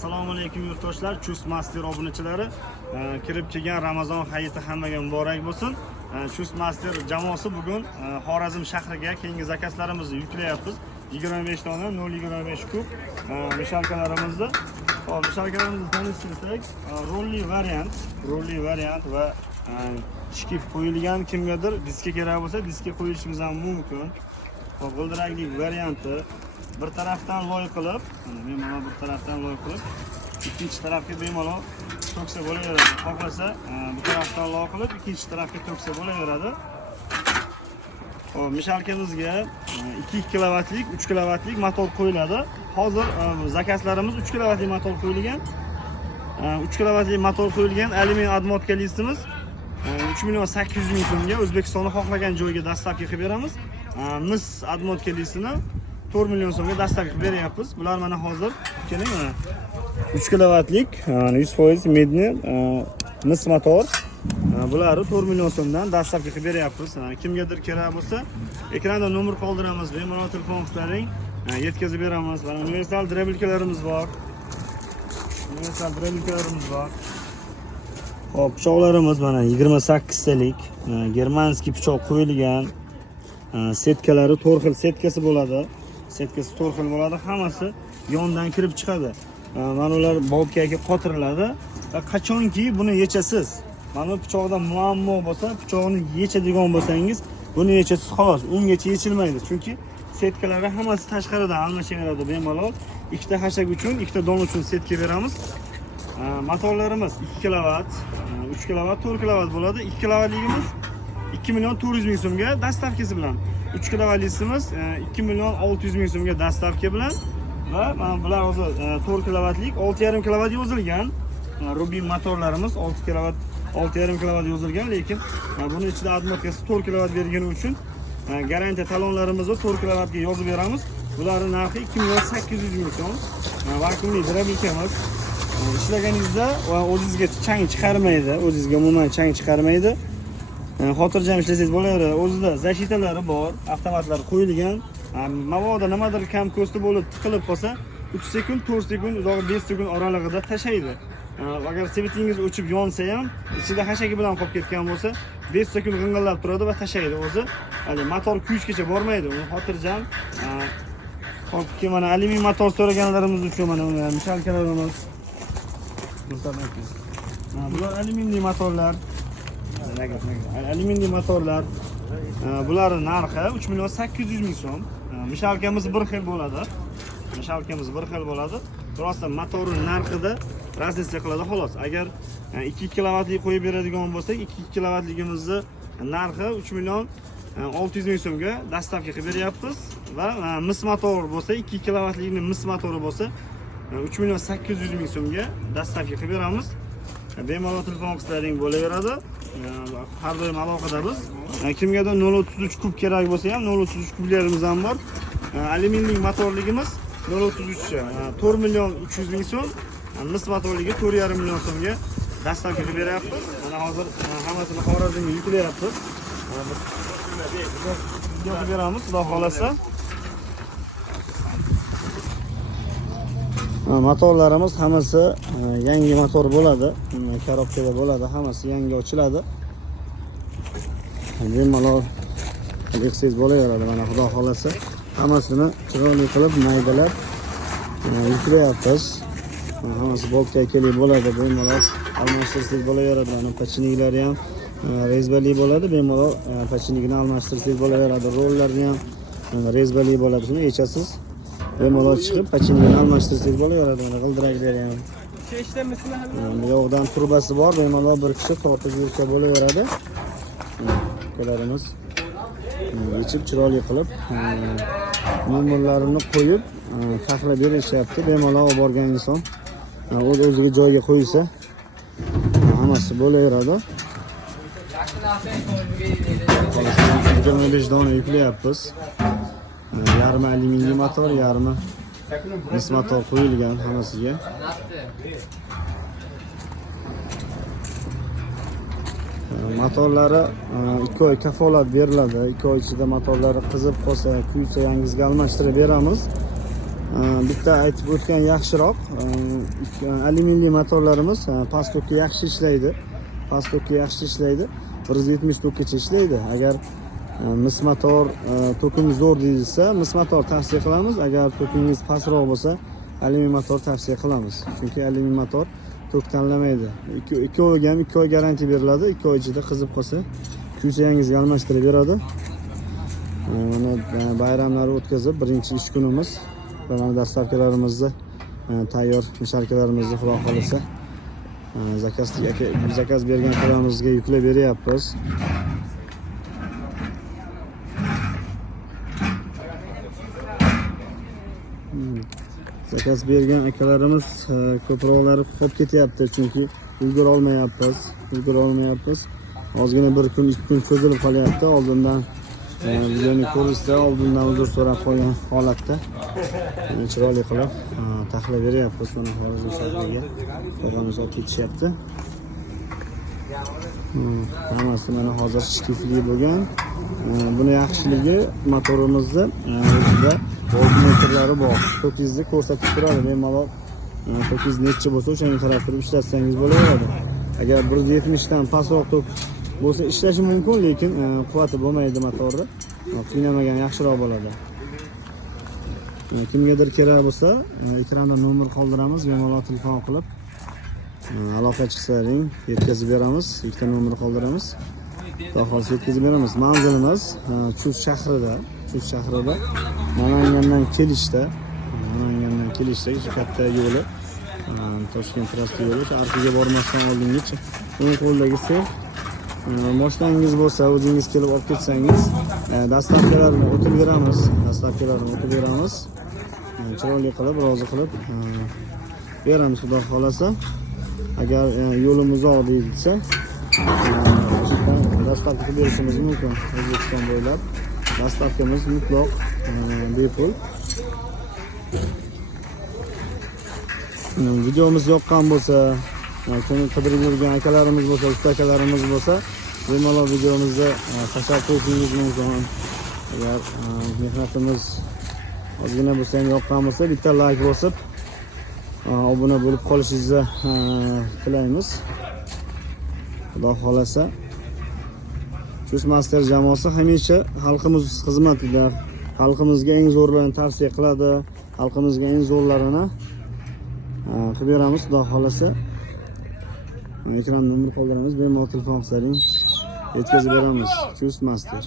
Assalomu alaykum yurtdoshlar, Chust Master obunachilari. Kirib kelgan Ramazon hayiti hammaga muborak bo'lsin. Chust Master jamoasi bugun Xorazm shahriga keyingi zakazlarimizni yuklayapmiz. 25 dona 0.25 kub mishalkalarimizni. Hop, mishalkalarimizni tanishtirsak, rolli variant va shkif qo'yilgan, kimgadir diska kerak bo'lsa diska qo'yishimiz ham mumkin. Hop, g'ildiraklik varianti. Bir tarafdan loy qilib, bemalol bir tarafdan loy qilib, ikkinchi tarafga bemalol to'ksa bo'laveradi. Xohlasa, bu tarafdan loy qilib, ikkinchi tarafga to'ksa bo'laveradi. Hop, mishalkamizga 2 kilovatlik, 3 kilovatlik motor qo'yiladi. Hozir zakazlarimiz 3 kilovatlik motor qo'yilgan. 3 kilovatlik motor qo'yilgan alyuminiy admotka listimiz 3.800.000 so'mga O'zbekistonni xohlagan joyga dastavka qilib beramiz. Mis admotka listini 4 million so'mga dastavka qilib beryapmiz. Bular mana hozir keling, 3 kilovatlik 100% medni mis motor. Bularni 4 million so'mdan dastavka qilib beryapmiz. Kimgadir kerak bo'lsa, ekranda nomer qoldiramiz, bemalol telefon qilaring, yetkazib beramiz. Mana universal drabilkalarimiz bor. Hop, pichoqlarimiz mana 28 talik germanskiy pichoq qo'yilgan. Setkalari 4 xil setkasi bo'ladi. Setkasi 4 xil bo'ladi, hammasi yondan kirib chiqadi. Mana ular bobkaga qotiriladi va qachonki buni yechasiz, mana pichoqda muammo bo'lsa, pichoqni yechadigan bo'lsangiz, buni yechasiz xolos, ungacha yechilmaydi. Chunki setkalari hammasi tashqaridan almashaveradi bemalol. Ikkita hashak uchun, ikkita don uchun setka beramiz. Motorlarimiz 2 kilovat, 3 kilovat, 4 kilovat bo'ladi. 2 kilovatligimiz 2.400.000 so'mga dastavkasi bilan. 3 kilovatligimiz 2.600.000 so'mga dastavka bilan va mana bular hozir 4 kilovatlik 6.5 kilovat yozilgan. Rubin motorlarimiz 6 kilovat, 6.5 kilovat yozilgan, lekin buni ichida admotkasi 4 kilovat bergani uchun garantiya talonlarimizni 4 kilovatga yozib beramiz. Bularning narxi 2.800.000 so'm. Vakuumli drabilkamiz. Ishlaganingizda o'zingizga chang chiqarmaydi, o'zingizga umuman chang chiqarmaydi. Xotirjam ishlasangiz bo'laveradi. O'zida zashitalari bor, avtomatlar qo'yilgan. Mabodo nimadir kam ko'sti bo'lib tiqilib qolsa, 3 sekund, 4 sekund, uzoq 5 sekund oralig'ida tashlaydi. Agar svetingiz o'chib yonsa ham, ichida hashagi bilan qolib ketgan bo'lsa, 5 sekund g'ing'illab turadi va tashlaydi o'zi. Hali motor kuyishgacha bormaydi. Uni xotirjam. Hop, mana alyuminiy motor so'raganlarimiz uchun mana mishalkalarimiz. Bular alyuminiy motorlar. Alyuminiy motorlar. Bularning narxi 3.800.000 so'm. Mishalkamiz bir xil bo'ladi. Biroq motorning narxida razlika qiladi xolos. Agar 2 kilovatlik qo'yib beradigan bo'lsak, 2 kilovatligimizni narxi 3.600.000 so'mga dastavka qilib beryapmiz va mis motor bo'lsa, 2 kilovatlikning mis motori bo'lsa 3.800.000 so'mga dastavka qilib beramiz. Bemalol telefon qilaring bo'laveradi. Har doim aloqadamiz. Kimgadir 0.33 kub kerak bo'lsa ham 0.33 kublarimiz ham bor. Alyuminiy motorligimiz 0.33 4.300.000 so'm, mis motorligi 4.5 million so'mga dastavka qilib beryapmiz. Mana hozir hammasini Xorazmga yuklayapmiz. Yo'q beramiz, xudo xolasa. Motorlarimiz hammasi yangi motor bo'ladi. Korobkada bo'ladi, hammasi yangi ochiladi. Bemalol qilsangiz bo'laveradi. Mana xudo xolasa hammasini chiroyli qilib maydalab yuklayapmiz. Hammasi bobka kerak bo'ladi, bemalol almashtirsangiz bo'laveradi. Mana pachiniklari ham rezbali bo'ladi, bemalol pachinikni almashtirsangiz bo'laveradi. Rollarni ham rezbali bo'ladi. Shuni yechasiz. Bemalol chiqib pachinikni almashtirsangiz bo'laveradi. Mana g'ildiraklar ham. Bu yoqdan turbasi bor, bemalol bir kishi tortib yursa bo'laveradi. Ukalarimiz yechib chiroyli qilib nomerlarini qo'yib taxlab berishyapti. Bemalol olib borgan inson o'ziga joyga qo'ysa hammasi bo'laveradi. 25 dona yuklayapmiz. Yarmi alyuminiy motor, yarmi mis motor qo'yilgan hammasiga. Motorlari 2 oy kafolat beriladi. 2 oy ichida motorlari qizib qolsa, kuysa yangisiga almashtirib beramiz. Bitta aytib o'tgan yaxshiroq. Alyuminli motorlarimiz past tokka yaxshi ishlaydi. Past tokka yaxshi ishlaydi. 170 tokkacha ishlaydi. Agar mis motor to'kingiz zo'r deyilsa, mis motor tavsiya qilamiz. Agar to'kingiz pastroq bo'lsa, alyumin motor tavsiya qilamiz. Chunki alyumin motor tok tanlamaydi. Ikkoviga ham 2 oy garantiya beriladi. 2 oy ichida qizib qolsa, kuychangizga almashtirib beradi. Mana bayramlarni o'tkazib, birinchi ish kunimiz. Mana dastavkalarimizni tayyor mishalkalarimizni xudo xolisa zakaz bergan akalamizga yuklab beryapmiz. Zakaz bergan akalarimiz ko'proqlari qolib ketyapti, chunki ulgura olmayapmiz. Ozgina bir kun, 2 kun cho'zilib qolyapti. Oldindan videoni ko'rishda oldindan uzr so'rab qolgan holatda chiroyli qilib taxlab beryapmiz. Mana hozir shaharga og'amiz olib ketishyapti. Hammasi mana hozir shtifli bo'lgan. Buni yaxshiligi motorimizda o'zida voltmetrlari bor. To'kingizni ko'rsatib turadi. Bemalol to'kingiz necha bo'lsa o'shanga qarab turib ishlatsangiz bo'laveradi. Agar 170 dan pastroq tok bo'lsa ishlashi mumkin, lekin quvvati bo'lmaydi motorni. Qiynamagan yaxshiroq bo'ladi. Kimgadir kerak bo'lsa, ekranda nomer qoldiramiz, bemalol telefon qilib aloqa chiqsaring, yetkazib beramiz. Ikkita nomer qoldiramiz. Xudo xolisa yetkazib beramiz. Manzilimiz Chust shahrida, Namangandan kelishda katta yo'li, Toshkent transport yo'li, arxiga bormasdan oldingacha o'ng qo'ldagi sel. Moshinangiz bo'lsa, o'zingiz kelib olib ketsangiz, dastavkalarni o'tib beramiz. Chiroyli qilib, rozi qilib beramiz xudo xolasa. Agar yo'lim uzoq deyilsa, dastavka berishimiz mumkin. O'zbekiston bo'ylab dastavkamiz mutlaq bepul. Videomiz yoqqan bo'lsa, qidirib yurgan akalarimiz bo'lsa, usta akalarimiz bo'lsa, bemalol videomizda tashabbus qilishingiz mumkin. Agar mehnatimiz ozgina bo'lsa ham yoqqan bo'lsa, bitta like bosib, obuna bo'lib qolishingizni tilaymiz. Xudo xolasa, Chust Master jamoasi hamisha xalqimiz xizmatida, xalqimizga eng zo'rlarini tavsiya qiladi, xalqimizga eng zo'rlarini qilib beramiz. Xudo xolasa, ekran nomer qoldiramiz, bemalol telefon qilsangiz yetkazib beramiz. Chust Master.